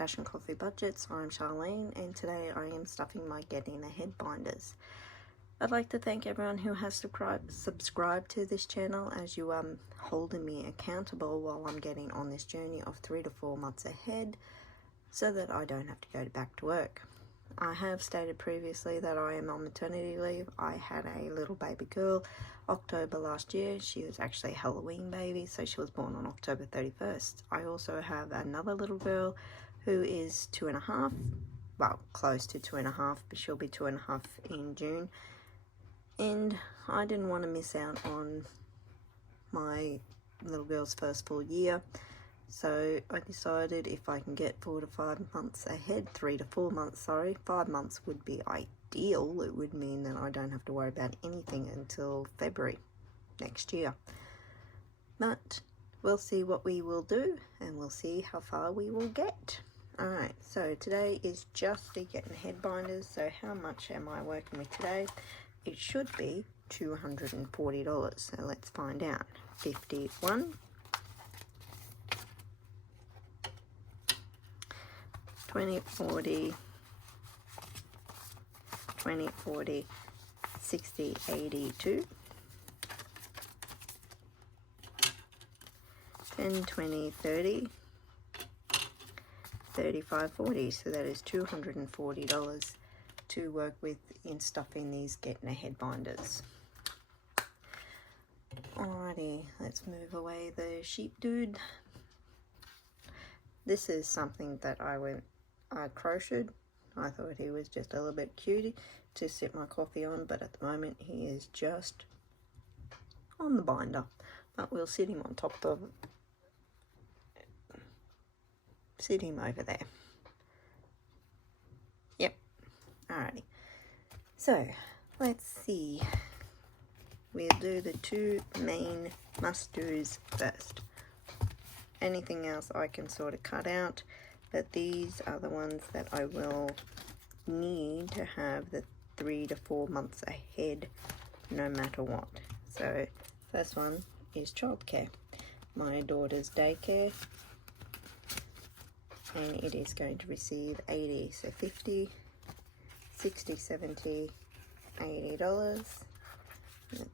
Cash and Coffee Budgets. I'm Charlene, and today I am stuffing my Getting Ahead binders. I'd like to thank everyone who has subscribed to this channel, as you are holding me accountable while I'm getting on this journey of 3 to 4 months ahead, so that I don't have to go back to work. I have stated previously that I am on maternity leave. I had a little baby girl October last year. She was actually a Halloween baby, so she was born on October 31st. I also have another little girl who is 2.5, well, close to 2.5, but she'll be 2.5 in June. And I didn't want to miss out on my little girl's first full year. So I decided if I can get 4 to 5 months ahead, 3 to 4 months, sorry, 5 months would be ideal. It would mean that I don't have to worry about anything until February next year. But we'll see what we will do, and we'll see how far we will get. Alright, so today is just the Getting Ahead binders. So how much am I working with today? It should be $240. So let's find out. 51. 20, 40, 20, 40, 60, 82, 10, 20, 30, 35, 40. So that is $240 to work with in stuffing these Getting Ahead binders. Alrighty, let's move away the sheep dude. This is something that I crocheted. I thought he was just a little bit cutie to sip my coffee on, but at the moment he is just on the binder. But we'll sit him on top of, sit him over there. Yep, alrighty. So, let's see. We'll do the two main must-dos first. Anything else I can sort of cut out, but these are the ones that I will need to have the 3 to 4 months ahead no matter what. So first one is childcare. My daughter's daycare, and it is going to receive 80, so 50, 60, 70, $80. Let's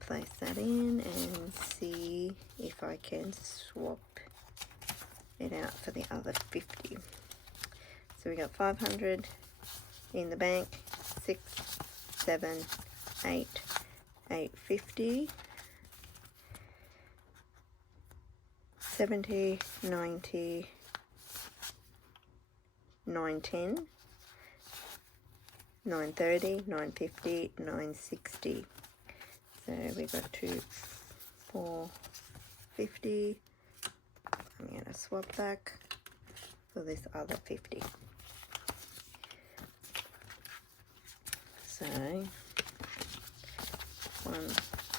place that in and see if I can swap it out for the other 50. So we got 500 in the bank, 6, 7, 8, 850, 70, 90, 910, 930, 950, 960. So we got 2, 450. I'm going to swap back for this other 50. So 1,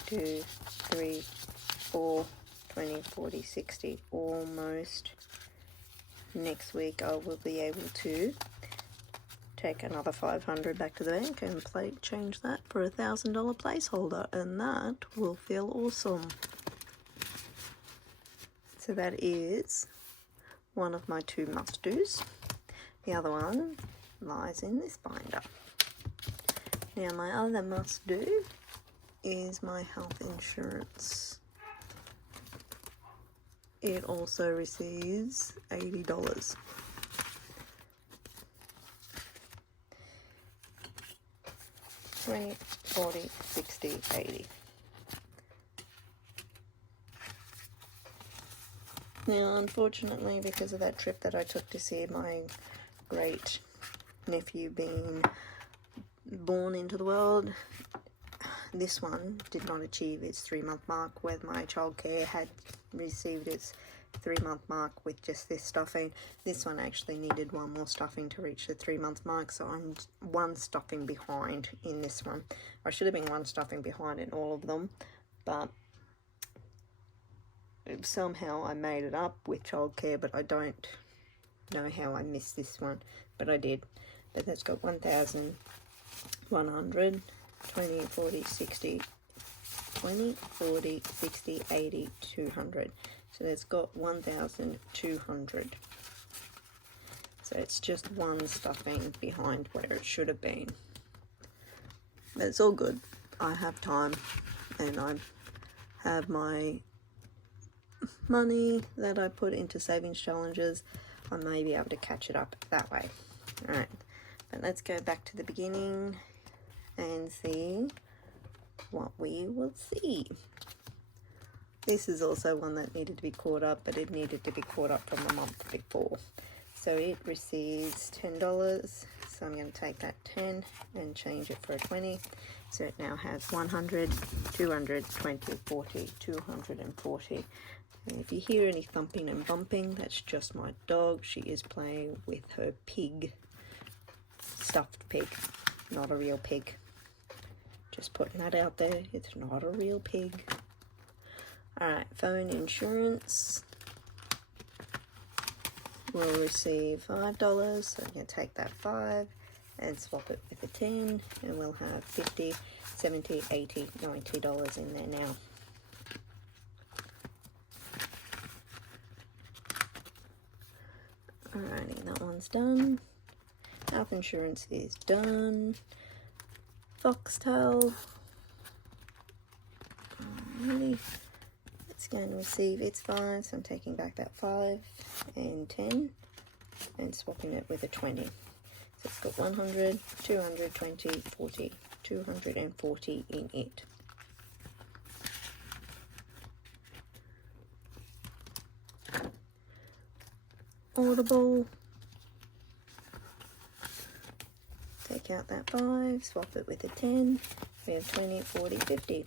2, 3, 4, 20, 40, 60, almost. Next week I will be able to take another 500 back to the bank and change that for a $1,000 placeholder, and that will feel awesome. So that is one of my two must-dos. The other one lies in this binder. Now my other must-do is my health insurance. It also receives $80. $20, $40, $60, $80. Now, unfortunately, because of that trip that I took to see my great nephew being born into the world, this one did not achieve its 3-month mark, where my childcare had received its 3-month mark with just this stuffing. This one actually needed one more stuffing to reach the 3-month mark, so I'm 1 stuffing behind in this one. I should have been 1 stuffing behind in all of them, but somehow I made it up with childcare, but I don't know how I missed this one, but I did. But that's got 1,100, 20, 40, 60, 20, 40, 60, 80, 200. So it's got 1,200. So it's just one stuffing behind where it should have been. But it's all good. I have time and I have my money that I put into savings challenges. I may be able to catch it up that way. Alright, but let's go back to the beginning and see what we will see. This is also one that needed to be caught up, but it needed to be caught up from the month before. So it receives $10, so I'm going to take that 10 and change it for a 20. So it now has 100, 200, 20, 40, 240. And if you hear any thumping and bumping, that's just my dog. She is playing with her pig, stuffed pig, not a real pig. Just putting that out there, it's not a real pig. Alright, phone insurance will receive $5, so I'm going to take that 5 and swap it with a 10, and we'll have $50, $70, $80, $90 in there now. Alrighty, that one's done. Health insurance is done. Foxtel. Alrighty. It's going to receive its 5, so I'm taking back that 5 and 10 and swapping it with a 20. So it's got 100, 220, 40, 240 in it. Audible. Take out that 5, swap it with a 10. We have 20, 40, 50.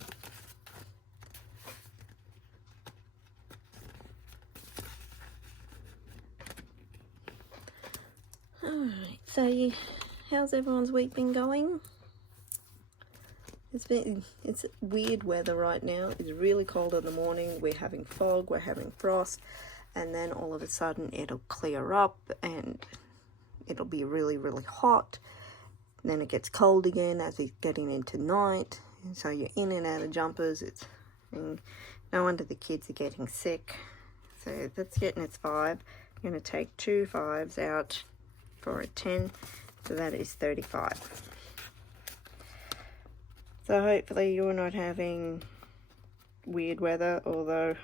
Alright, so how's everyone's week been going? It's weird weather right now. It's really cold in the morning. We're having fog, we're having frost, and then all of a sudden it'll clear up and it'll be really, really hot. And then it gets cold again as it's getting into night. And so you're in and out of jumpers. And no wonder the kids are getting sick. So that's getting its 5. I'm going to take 2 5s out for a 10, so that is 35. So hopefully you're not having weird weather, although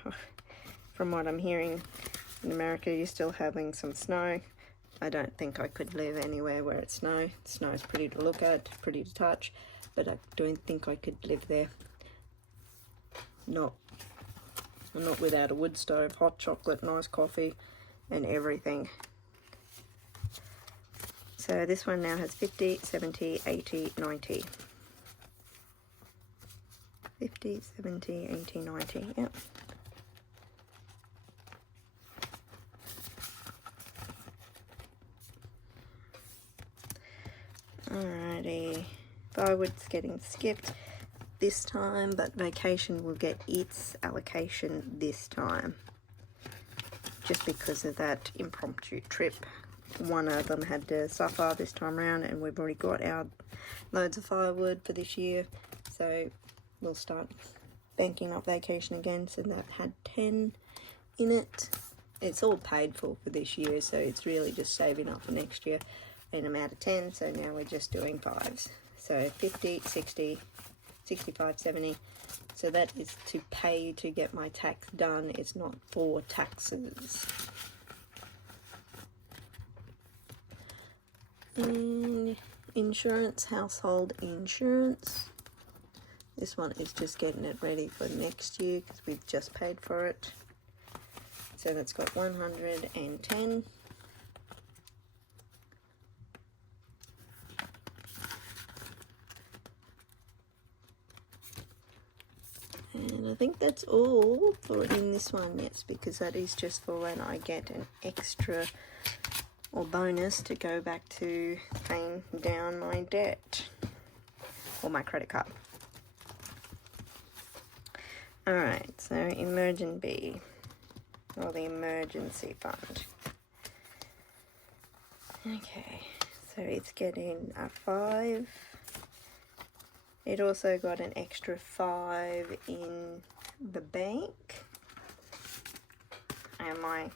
from what I'm hearing in America you're still having some snow. I don't think I could live anywhere where it's snow. Snow is pretty to look at, pretty to touch, but I don't think I could live there. Not without a wood stove, hot chocolate, nice coffee and everything. So this one now has 50, 70, 80, 90. 50, 70, 80, 90, yep. Alrighty, Firewood's getting skipped this time, but Vacation will get its allocation this time. Just because of that impromptu trip. One of them had to suffer this time around, and we've already got our loads of firewood for this year, so we'll start banking up Vacation again. So that had 10 in it. It's all paid for this year, so it's really just saving up for next year. An amount of 10, so now we're just doing 5s. So 50, 60, 65, 70. So that is to pay to get my tax done. It's not for taxes. And insurance, household insurance. This one is just getting it ready for next year because we've just paid for it. So that's got 110. And I think that's all for in this one, yes, because that is just for when I get an extra or bonus to go back to paying down my debt or my credit card. Alright, so Emergency, or the emergency fund. Okay, so it's getting a 5. It also got an extra 5 in the bank. And my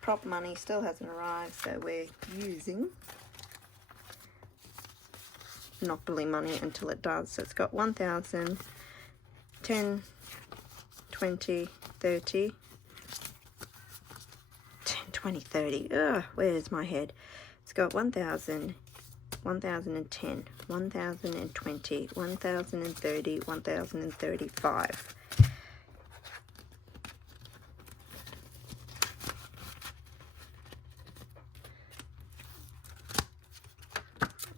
prop money still hasn't arrived, so we're using Monopoly money until it does. So it's got 1,000, 10, 20, 30, 10, 20, 30. Ugh, where's my head? It's got 1,000, 1,010, 1,020, 1,030, 1,035.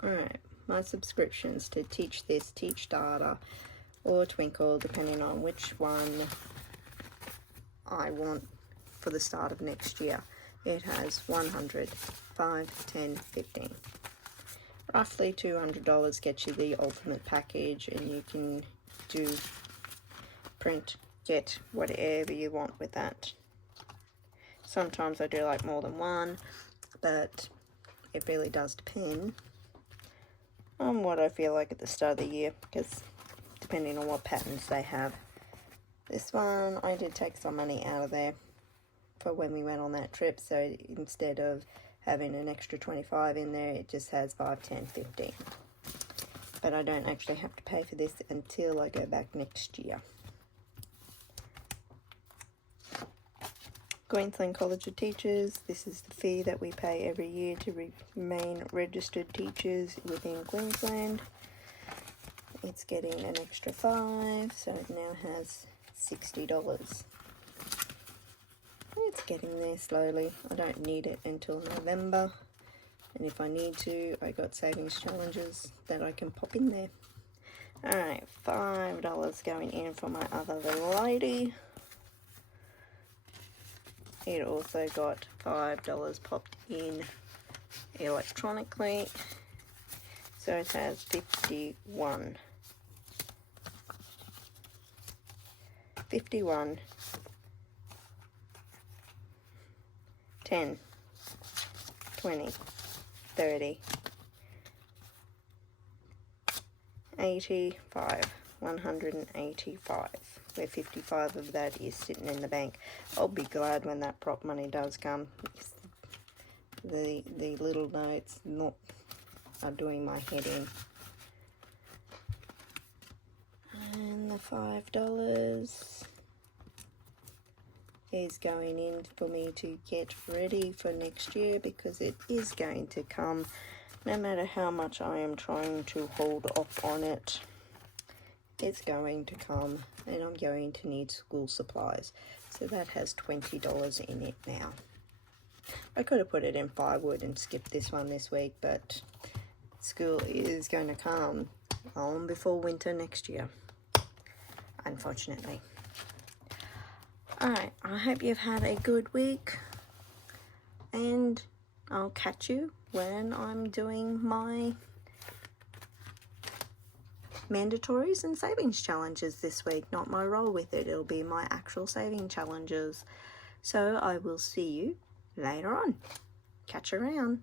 Alright, my subscriptions to Teach This, Teach Data, or Twinkle, depending on which one I want for the start of next year. It has 100, 5, 10, 15. Roughly $200 gets you the ultimate package, and you can do print, get whatever you want with that. Sometimes I do like more than one, but it really does depend on what I feel like at the start of the year, because depending on what patterns they have. This one, I did take some money out of there for when we went on that trip, so instead of having an extra 25 in there, it just has 5, 10, 15. But I don't actually have to pay for this until I go back next year. Queensland College of Teachers, this is the fee that we pay every year to remain registered teachers within Queensland. It's getting an extra 5, so it now has $60. It's getting there slowly. I don't need it until November, and if I need to, I got savings challenges that I can pop in there. Alright, $5 going in for my other little lady. It also got $5 popped in electronically, so it has 51. 51, 10, 20, 30, 85, 185, where 55 of that is sitting in the bank. I'll be glad when that prop money does come. The little notes are doing my head in. And the $5 is going in for me to get ready for next year, because it is going to come no matter how much I am trying to hold off on it. It's going to come, and I'm going to need school supplies. So that has $20 in it now. I could have put it in firewood and skipped this one this week, but school is going to come on before winter next year, unfortunately. Alright, I hope you've had a good week, and I'll catch you when I'm doing my mandatories and savings challenges this week. Not my roll with it, it'll be my actual saving challenges. So I will see you later on. Catch you around.